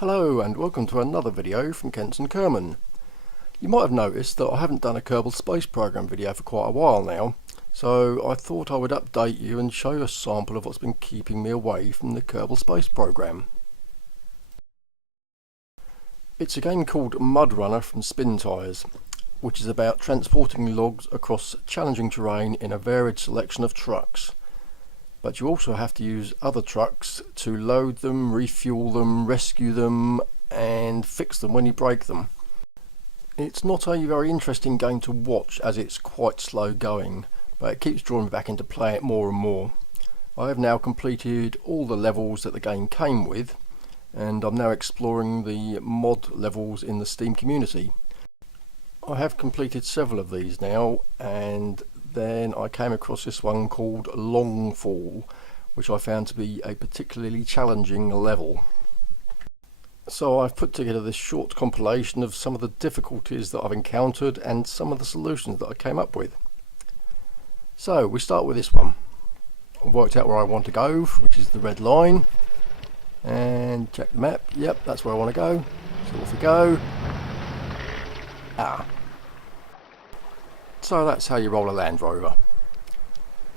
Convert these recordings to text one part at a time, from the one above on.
Hello and welcome to another video from Kenton Kerman. You might have noticed that I haven't done a Kerbal Space Program video for quite a while now, so I thought I would update you and show you a sample of what's been keeping me away from the Kerbal Space Program. It's a game called Mud Runner from Spintires, which is about transporting logs across challenging terrain in a varied selection of trucks. But you also have to use other trucks to load them, refuel them, rescue them and fix them when you break them. It's not a very interesting game to watch as it's quite slow going, but it keeps drawing me back into play it more and more. I have now completed all the levels that the game came with, and I'm now exploring the mod levels in the Steam community. I have completed several of these now, and then I came across this one called Long Fall, which I found to be a particularly challenging level. So I've put together this short compilation of some of the difficulties that I've encountered and some of the solutions that I came up with. So we start with this one. I've worked out where I want to go, which is the red line, and check the map. Yep, that's where I want to go. So off we go. So that's how you roll a Land Rover.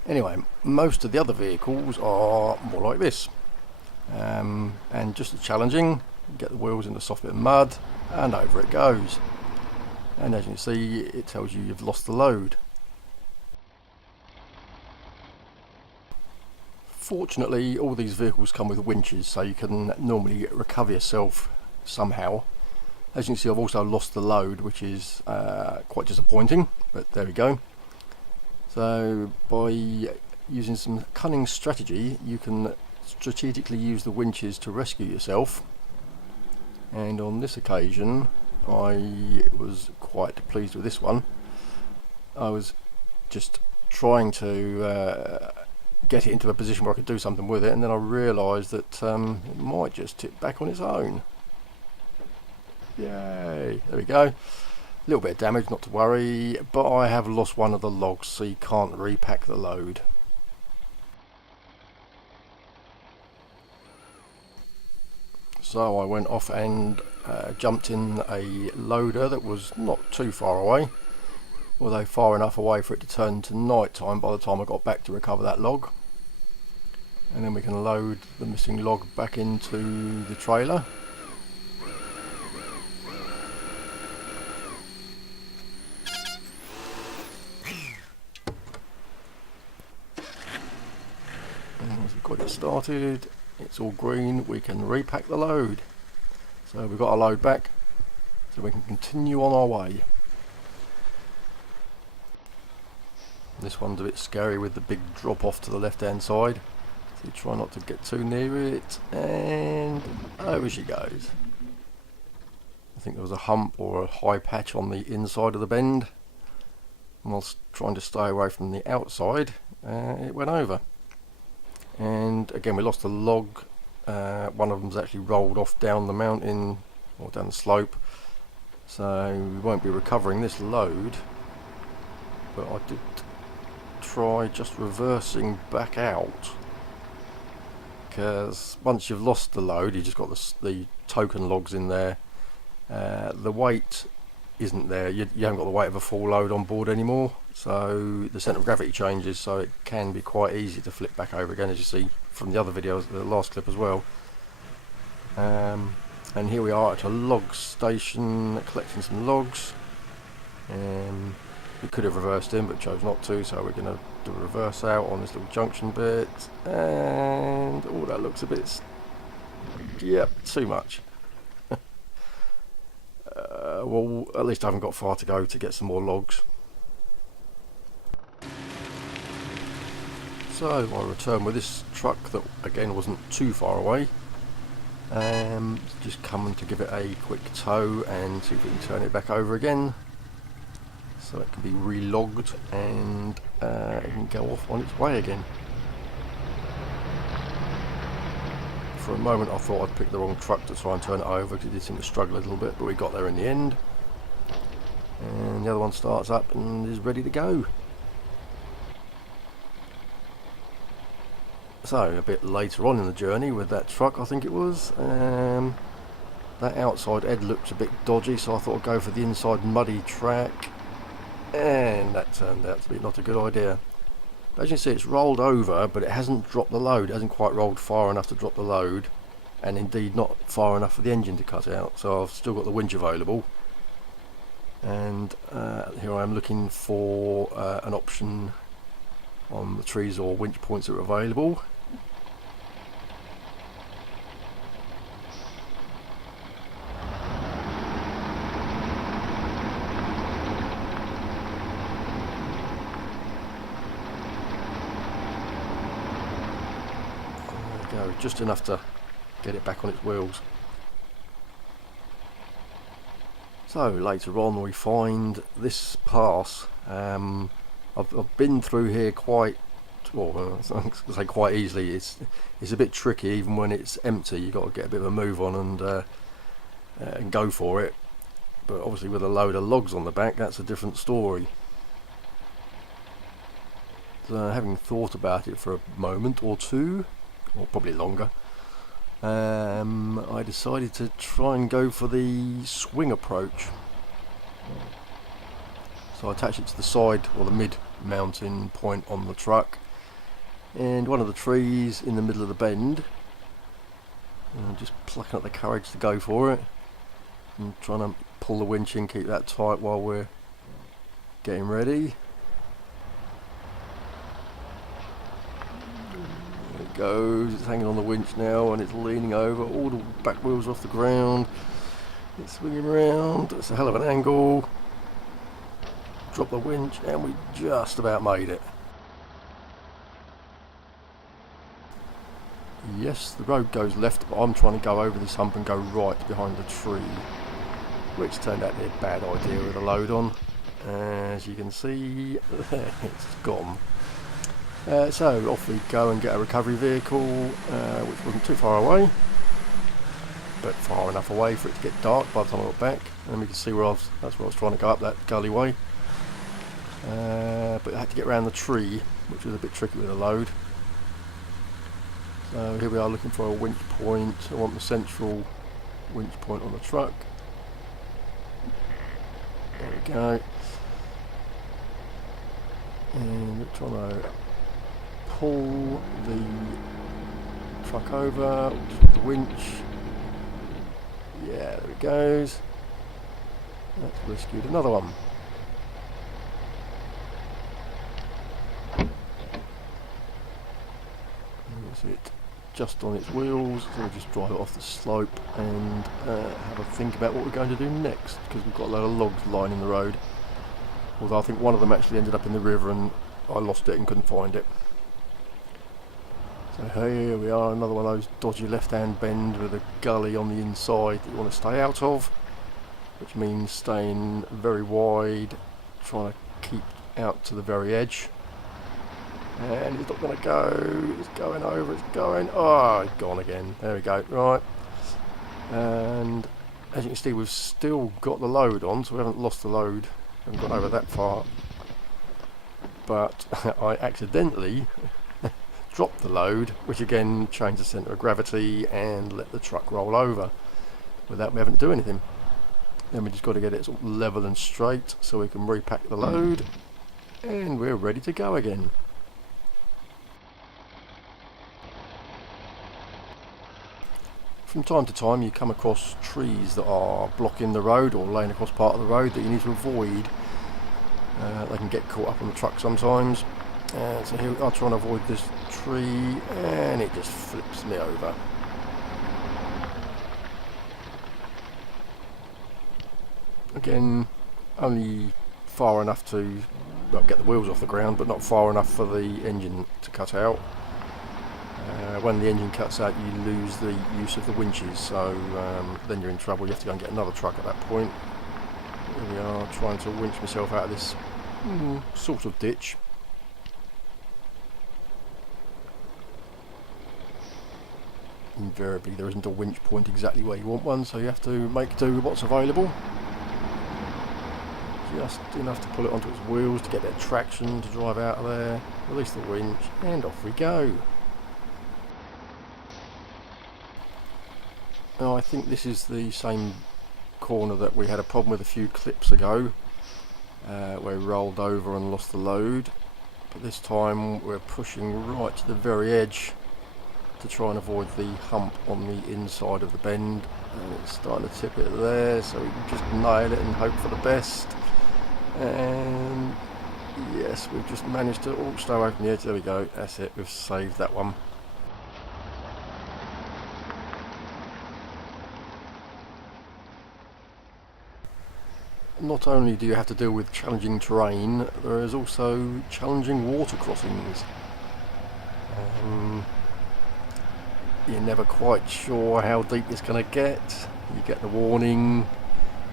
Anyway, most of the other vehicles are more like this, and just as challenging. Get the wheels in the soft bit of mud and over it goes, and as you can see it tells you you've lost the load. Fortunately all these vehicles come with winches, so you can normally recover yourself somehow. As you can see, I've also lost the load, which is quite disappointing, but there we go. So by using some cunning strategy, you can strategically use the winches to rescue yourself. And on this occasion, I was quite pleased with this one. I was just trying to get it into a position where I could do something with it, and then I realised that it might just tip back on its own. Yay, there we go. A little bit of damage, not to worry, but I have lost one of the logs, so you can't repack the load. So I went off and jumped in a loader that was not too far away, although far enough away for it to turn to night time by the time I got back to recover that log. And then we can load the missing log back into the trailer. Once we've got it started, it's all green, we can repack the load. So we've got our load back, so we can continue on our way. This one's a bit scary with the big drop off to the left hand side, so you try not to get too near it, and over she goes. I think there was a hump or a high patch on the inside of the bend, and whilst trying to stay away from the outside, it went over. And again we lost a log. One of them's actually rolled off down the mountain or down the slope, so we won't be recovering this load, but I did try just reversing back out, because once you've lost the load, you've just got the token logs in there. The weight isn't there, you haven't got the weight of a full load on board anymore, so the centre of gravity changes, so it can be quite easy to flip back over again, as you see from the other videos, the last clip as well. And here we are at a log station collecting some logs. We could have reversed in but chose not to, so we're going to do a reverse out on this little junction bit, and that looks a bit, yep, too much. Well, at least I haven't got far to go to get some more logs. So I return with this truck that again wasn't too far away. Just coming to give it a quick tow and see if we can turn it back over again, so it can be relogged and it can go off on its way again. For a moment I thought I'd picked the wrong truck to try and turn it over, because it did seem to struggle a little bit, but we got there in the end. And the other one starts up and is ready to go. So a bit later on in the journey with that truck, I think it was, That outside edge looks a bit dodgy, so I thought I'd go for the inside muddy track, and that turned out to be not a good idea. But as you can see, it's rolled over, but it hasn't dropped the load. It hasn't quite rolled far enough to drop the load, and indeed not far enough for the engine to cut out. So I've still got the winch available, and here I am looking for an option on the trees or winch points that are available. There we go, just enough to get it back on its wheels. So later on we find this pass. I've been through here quite, well, I was going to say quite easily. It's a bit tricky even when it's empty. You've got to get a bit of a move on and go for it. But obviously with a load of logs on the back, that's a different story. So having thought about it for a moment or two, or probably longer, I decided to try and go for the swing approach. So I attached it to the side or the mid mounting point on the truck, and one of the trees in the middle of the bend, and just plucking up the courage to go for it and trying to pull the winch in, keep that tight while we're getting ready. There it goes, it's hanging on the winch now and it's leaning over, all the back wheels off the ground, it's swinging around, it's a hell of an angle. Drop the winch and we just about made it. Yes, the road goes left, but I'm trying to go over this hump and go right behind the tree, which turned out to be a bad idea with a load on. As you can see, it's gone. So off we go and get a recovery vehicle, which wasn't too far away, but far enough away for it to get dark by the time I got back. And we can see where that's where I was trying to go, up that gully way. But I had to get around the tree, which was a bit tricky with a load. So here we are looking for a winch point. I want the central winch point on the truck. There we go. And we're trying to pull the truck over with the winch. Yeah, there it goes. That's rescued another one. There's it just on its wheels, so we'll just drive it off the slope and have a think about what we're going to do next, because we've got a load of logs lining the road. Although I think one of them actually ended up in the river and I lost it and couldn't find it. So here we are, another one of those dodgy left-hand bend with a gully on the inside that you want to stay out of, which means staying very wide, trying to keep out to the very edge. And it's not going to go, it's going over, it's going, oh, it's gone again. There we go, right. And as you can see, we've still got the load on, so we haven't lost the load, haven't gone over that far. But I accidentally dropped the load, which again changed the centre of gravity and let the truck roll over without me having to do anything. Then we just got to get it sort of level and straight so we can repack the load, and we're ready to go again. From time to time you come across trees that are blocking the road or laying across part of the road that you need to avoid. They can get caught up on the truck sometimes. So here I'll try and avoid this tree, and it just flips me over. Again, only far enough to get the wheels off the ground, but not far enough for the engine to cut out. When the engine cuts out, you lose the use of the winches, so then you're in trouble. You have to go and get another truck at that point. Here we are, trying to winch myself out of this sort of ditch. Invariably there isn't a winch point exactly where you want one, so you have to make do with what's available. Just enough to pull it onto its wheels to get that traction to drive out of there, release the winch, and off we go. Now I think this is the same corner that we had a problem with a few clips ago, where we rolled over and lost the load, but this time we're pushing right to the very edge to try and avoid the hump on the inside of the bend, and it's starting to tip it there, so we can just nail it and hope for the best. And yes, we've just managed to stow open the edge. There we go, that's it, we've saved that one. Not only do you have to deal with challenging terrain, there is also challenging water crossings. You're never quite sure how deep it's going to get. You get the warning,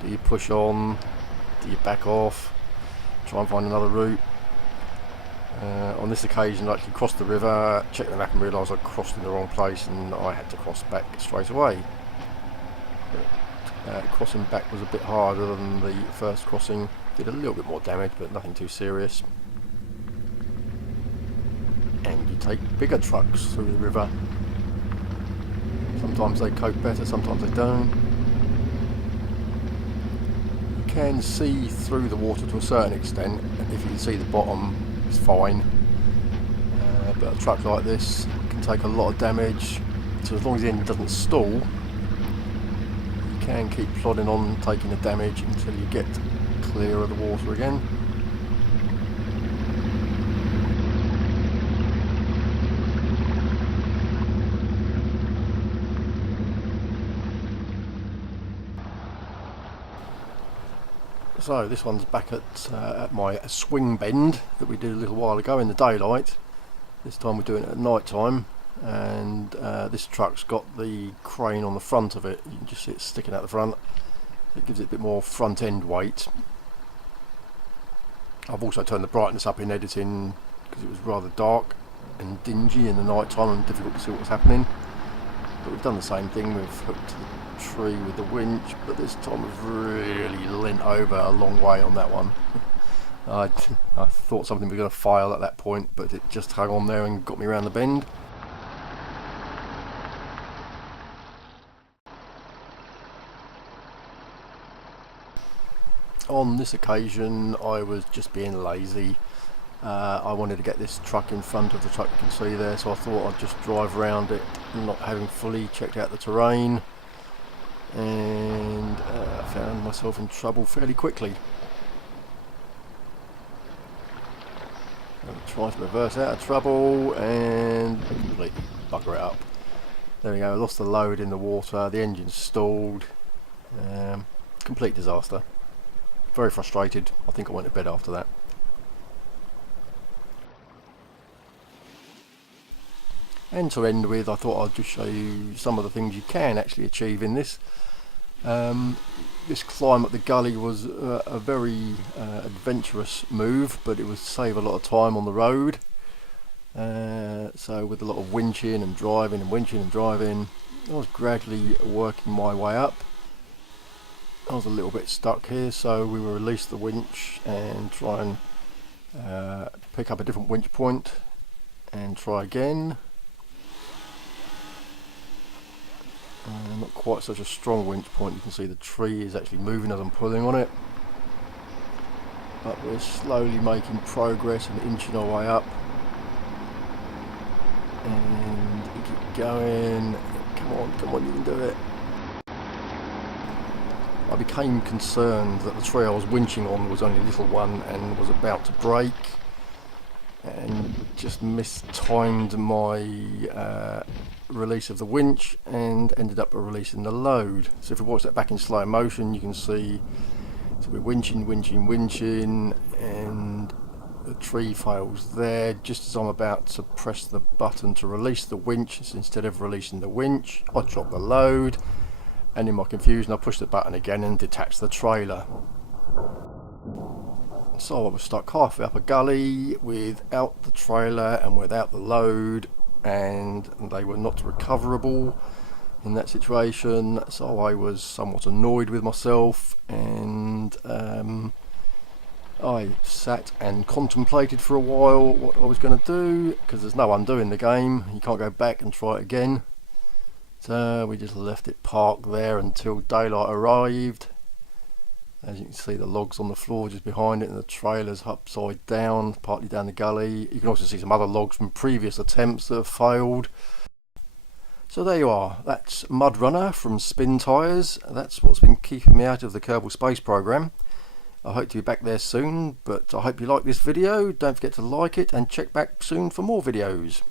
do you push on, do you back off, try and find another route. On this occasion I actually crossed the river, checked the map and realised I'd crossed in the wrong place and I had to cross back straight away. Crossing back was a bit harder than the first crossing, did a little bit more damage but nothing too serious. And you take bigger trucks through the river. Sometimes they cope better, sometimes they don't. You can see through the water to a certain extent. If you can see the bottom, it's fine. But a truck like this can take a lot of damage, so as long as the engine doesn't stall, you can keep plodding on taking the damage until you get clear of the water again. So this one's back at my swing bend that we did a little while ago in the daylight. This time we're doing it at night time, and this truck's got the crane on the front of it. You can just see it sticking out the front. It gives it a bit more front end weight. I've also turned the brightness up in editing because it was rather dark and dingy in the night time and difficult to see what was happening. But we've done the same thing, we've hooked to the tree with the winch, but this time we've really leant over a long way on that one. I thought something was going to fail at that point, but it just hung on there and got me around the bend. On this occasion I was just being lazy. I wanted to get this truck in front of the truck you can see there, so I thought I'd just drive around it, not having fully checked out the terrain, and found myself in trouble fairly quickly. Trying to reverse out of trouble and completely bugger it up. There we go, I lost the load in the water, the engine stalled, complete disaster. Very frustrated. I think I went to bed after that. And to end with, I thought I'd just show you some of the things you can actually achieve in this. This climb up the gully was a very adventurous move, but it would save a lot of time on the road. So with a lot of winching and driving and winching and driving, I was gradually working my way up. I was a little bit stuck here, so we will release the winch and try and pick up a different winch point and try again. Not quite such a strong winch point. You can see the tree is actually moving as I'm pulling on it, but we're slowly making progress and inching our way up, and we keep going. Come on, you can do it. I became concerned that the tree I was winching on was only a little one and was about to break, and just mistimed my release of the winch and ended up releasing the load. So if we watch that back in slow motion, you can see, so we're winching, and the tree fails there just as I'm about to press the button to release the winch. So instead of releasing the winch, I drop the load, and in my confusion I push the button again and detach the trailer. So I was stuck halfway up a gully without the trailer and without the load, and they were not recoverable in that situation, so I was somewhat annoyed with myself, and I sat and contemplated for a while what I was going to do, because there's no undoing the game. You can't go back and try it again. So we just left it parked there until daylight arrived. As you can see, the logs on the floor just behind it, and the trailer's upside down, partly down the gully. You can also see some other logs from previous attempts that have failed. So there you are, that's Mud Runner from Spintires. That's what's been keeping me out of the Kerbal Space Program. I hope to be back there soon, but I hope you like this video. Don't forget to like it and check back soon for more videos.